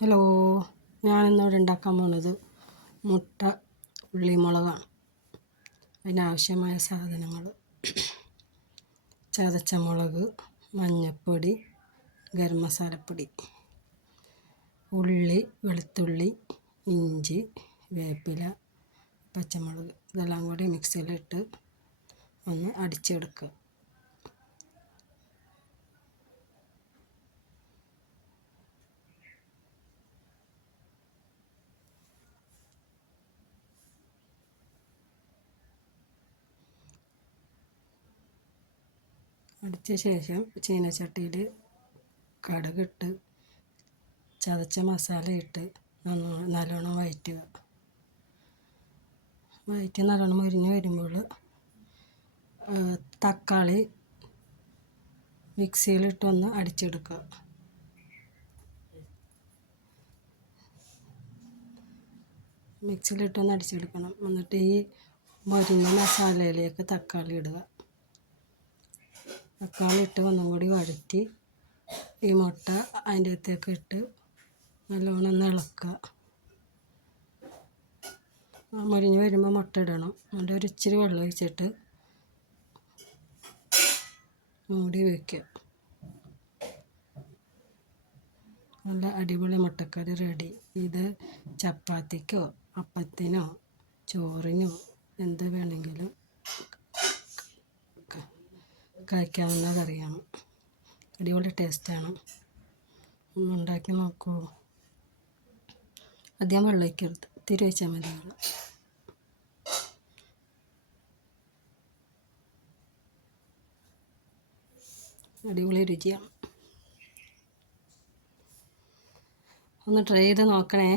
Hello, ഞാനിന്നിവിടെ ഉണ്ടാക്കാൻ പോകുന്നത് മുട്ട ഉള്ളിമുളകാണ്. അതിനാവശ്യമായ സാധനങ്ങൾ: ചതച്ച മുളക്, മഞ്ഞൾപ്പൊടി, ഗരം മസാലപ്പൊടി, ഉള്ളി, വെളുത്തുള്ളി, ഇഞ്ചി, വേപ്പില, പച്ചമുളക് ഇതെല്ലാം കൂടി മിക്സിയിലിട്ട് ഒന്ന് അടിച്ചെടുക്കുക. അടിച്ച ശേഷം ചീനച്ചട്ടിയിൽ കടുകിട്ട് ചതച്ച മസാല ഇട്ട് നല്ലോണം വഴറ്റുക. വഴറ്റി നല്ലോണം മുരിഞ്ഞ് വരുമ്പോൾ തക്കാളി മിക്സിയിലിട്ടൊന്ന് അടിച്ചെടുക്കുക. മിക്സിയിലിട്ടൊന്ന് അടിച്ചെടുക്കണം. എന്നിട്ട് ഈ മുരിഞ്ഞ മസാലയിലേക്ക് തക്കാളി ഇടുക. തക്കാളി ഇട്ട് ഒന്നും കൂടി വഴറ്റി ഈ മുട്ട അതിൻ്റെ അകത്തേക്ക് ഇട്ട് നല്ലോണം ഒന്ന് ഇളക്കുക. മുരിഞ്ഞ് വരുമ്പോൾ മുട്ട ഇടണം. എന്നിട്ട് ഒരു ഇച്ചിരി വെള്ളം ഒഴിച്ചിട്ട് മൂടി വയ്ക്കുക. നല്ല അടിപൊളി മുട്ടക്കറി റെഡി. ഇത് ചപ്പാത്തിക്കോ അപ്പത്തിനോ ചോറിനോ എന്ത് വേണമെങ്കിലും കഴിക്കാവുന്ന കറിയാണ്. അടിപൊളി ടേസ്റ്റാണ്. ഒന്ന് ഉണ്ടാക്കി നോക്കൂ. അധികം വെള്ളം ഒഴിക്കരുത്, ഇത്തിരി ഒഴിച്ചാൽ മതി. അടിപൊളി രുചിയാണ്. ഒന്ന് ട്രൈ ചെയ്ത് നോക്കണേ.